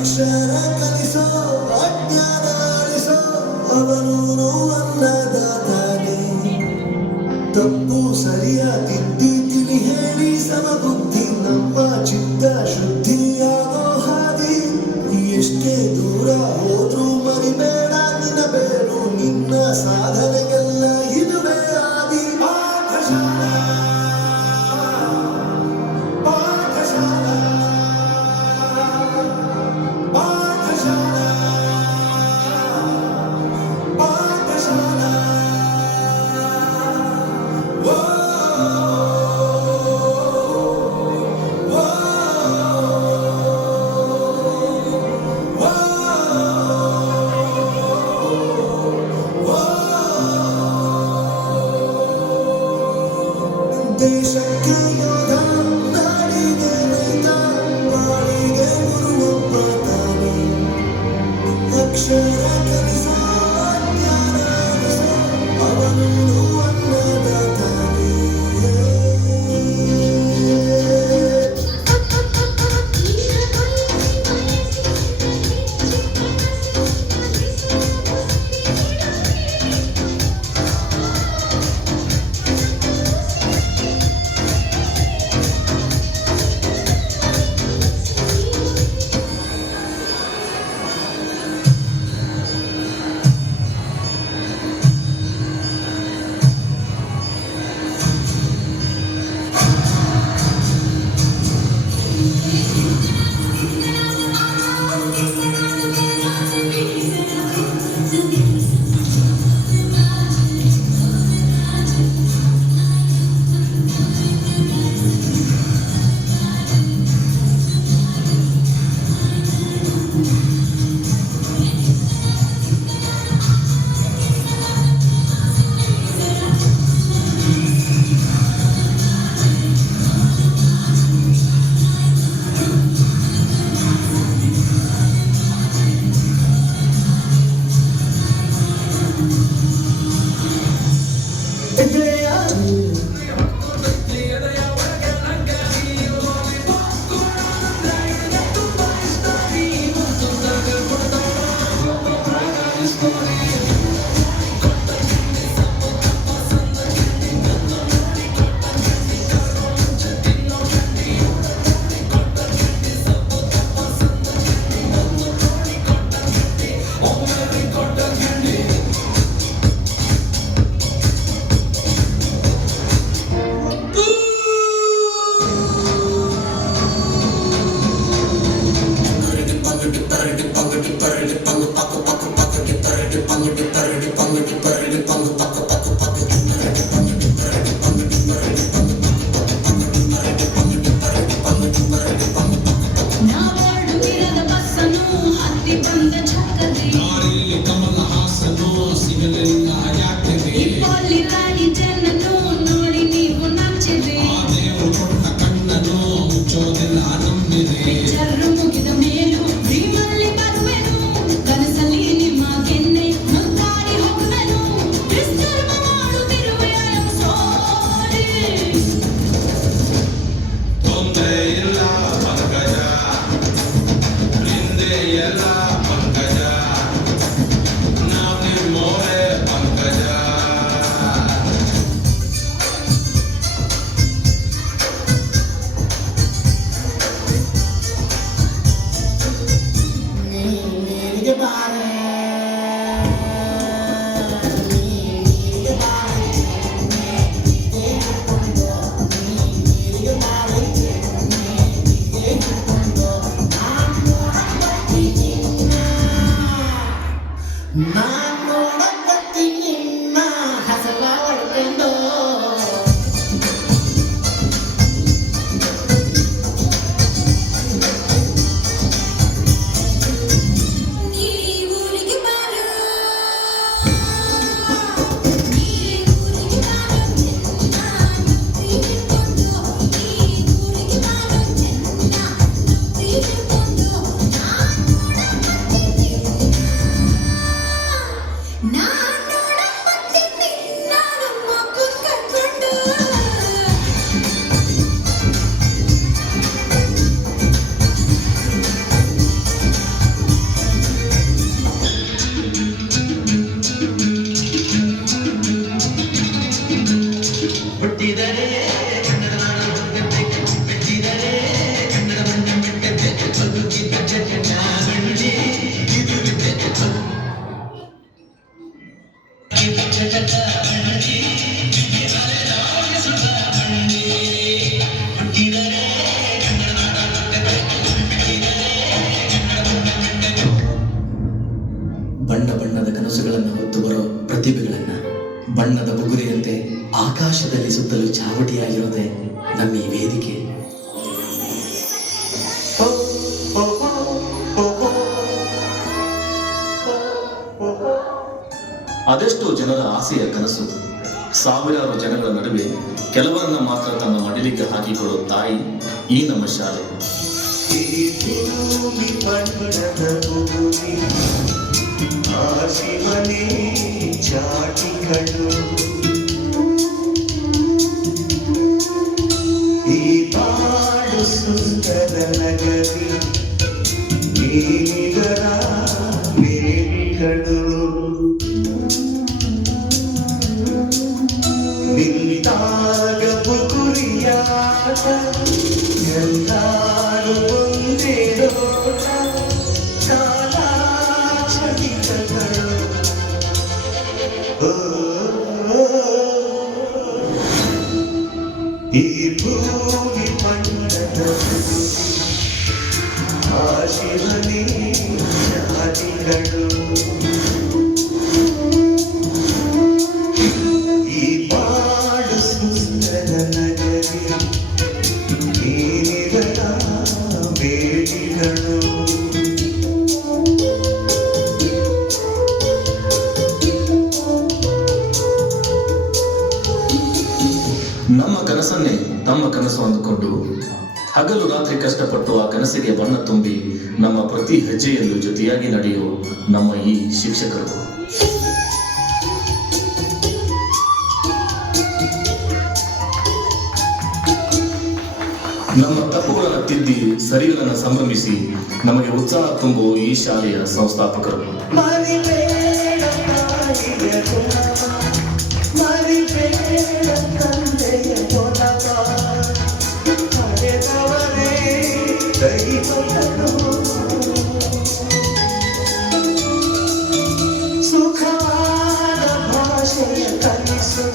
ಅಕ್ಷರ ಕಲಿಸೋ ಅಜ್ಞಾನ ಅಳಿಸೋ ಅವನು ಅನ್ನದಾತಾನೆ. ತಪ್ಪು ಸರಿಯ ತಿದ್ದಿ ತಿಳಿ ಹೇಳಿ ಸಮಬುದ್ಧಿ ನಮ್ಮ ಚಿತ್ತ ಶುದ್ಧಿಯಾಗೋ ಹಾದಿ. ಎಷ್ಟೇ ದೂರ ಹೋದ್ರೂ ಮರಿಬೇಡ ನಿನ್ನ ಬೇರು, ನಿನ್ನ ಸಾಧನೆಗೆಲ್ಲ ಇದುವೇ ಆದಿ. ಪಾಠಶಾಲಾ ಪಾಠಶಾಲಾ ಪಾಠಶಾಲಾ ಪಾಠಶಾಲಾ. ಓ ಓ ದೇಶಕ್ಕೆ ಯೋಧ, ನಾಡಿಗೆ ರೈತ, ಬಾಳಿಗೆ ಗುರುವೊಬ್ಬ ತಾನೆ. ಅಕ್ಷರ ಕಲಿಸೋ ಜ್ಞಾನ ಅಳಿಸೋ ಅವನು ಅನ್ನದಾತಾನೆ. ಹುಟ್ಟಿದರೆ ಕನ್ನಡ ನಾಡು ಹುಟ್ಟಬೇಕು, ಮೆಟ್ಟಿದರೆ ಕನ್ನಡ ಮಣ್ಣು ಮೆಟ್ಟಬೇಕು, ಬದುಕಿದ ಜಗನ್ನಾಗಲಿ ಇದು ಬಿಟ್ಟಬೇಕು. ಬಣ್ಣ ಬಣ್ಣದ ಕನಸುಗಳನ್ನು ಹೊತ್ತು ಬರೋ ಪ್ರತಿಭೆಗಳನ್ನ ಬಣ್ಣದ ಬುಗುರಿಯಂತೆ ಆಕಾಶದಲ್ಲಿ ಸುತ್ತಲೂ ಚಾವಟಿಯಾಗಿರೋದೆ ನಮ್ಮ ಈ ವೇದಿಕೆ. ಅದೆಷ್ಟೋ ಜನರ ಆಸೆಯ ಕನಸು. ಸಾವಿರಾರು ಜನಗಳ ನಡುವೆ ಕೆಲವರನ್ನ ಮಾತ್ರ ತನ್ನ ಮಡಿಲಿಗೆ ಹಾಕಿಕೊಳ್ಳೋ ತಾಯಿ ಈ ನಮ್ಮ ಶಾಲೆ. ಶಿವನೇ ಚಾಟಿಗಳು ಈ ಬಾಳು ಸುಂದರ ನಗರಿ ನೀನಿಗರ ಮೇಲಿಗಳು ನಿಂತಾಗ ಬುಗುರಿಯಾಟ ಎಲ್ಲಾರು ಒಂದೇ ರೋಟ ಈ ಭೂಮಿ ಬಣ್ಣದ ಆ ಶಿವನೇ ಜಾತಿಗಳು ಈ ಬಾಳು ಸುಂದರ ನಗರಿ ನೀನಿಗಳ ಬೇಡಿಗಳು. ನಮ್ಮ ಕನಸನ್ನೇ ತಮ್ಮ ಕನಸು ಅಂದುಕೊಂಡು ಹಗಲು ರಾತ್ರಿ ಕಷ್ಟಪಟ್ಟು ಆ ಕನಸಿಗೆ ಬಣ್ಣ ತುಂಬಿ ನಮ್ಮ ಪ್ರತಿ ಹೆಜ್ಜೆಯಲ್ಲೂ ಜೊತೆಯಾಗಿ ನಡೆಯೋ ನಮ್ಮ ಈ ಶಿಕ್ಷಕರು. ನಮ್ಮ ತಪ್ಪುಗಳನ್ನು ತಿದ್ದಿ ಸರಿಗಳನ್ನು ಸಂಭ್ರಮಿಸಿ ನಮಗೆ ಉತ್ಸಾಹ ತುಂಬುವ ಈ ಶಾಲೆಯ ಸಂಸ್ಥಾಪಕರು. ಸುಖವಾದ ಭಾಷೆಯ ಕಲಿಸು,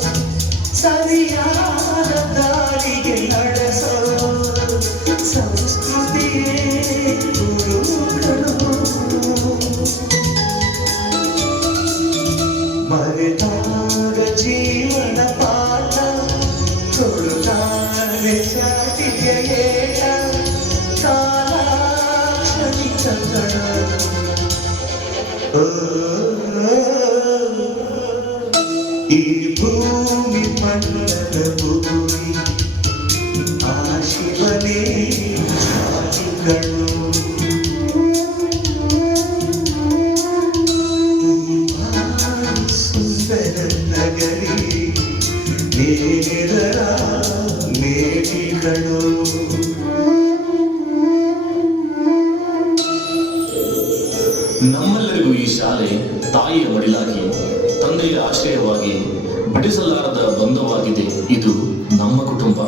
ಸರಿಯಾದ ದಾರಿಗೆ ನಡೆಸೋ ಸಂಸ್ಕೃತಿಯೇ ಗುರುಗಳು. ಮರೆತಾಗ ಜೀವನ ಪಾಠ ಕೊಡುತ್ತಾರೆ ಜಾತಿಗೆ ಏಟ ಕಾಲಾಕ್ಷಣಿಕಗಳು. ಈ ಭೂಮಿ ಬಣ್ಣದ ಬುಗುರಿ ಆ ಶಿವನೇ ಜಾತಿಗಳು. ಸುಂದರ ನಗರಿ ನೀನಿದರ ಮೇಟಿಗಳು. ನಮ್ಮೆಲ್ಲರಿಗೂ ಈ ಶಾಲೆ ತಾಯಿಯ ಮಡಿಲಾಗಿ, ತಂದೆಯ ಆಶ್ರಯವಾಗಿ, ಬಿಡಿಸಲಾರದ ಬಂಧವಾಗಿದೆ. ಇದು ನಮ್ಮ ಕುಟುಂಬ.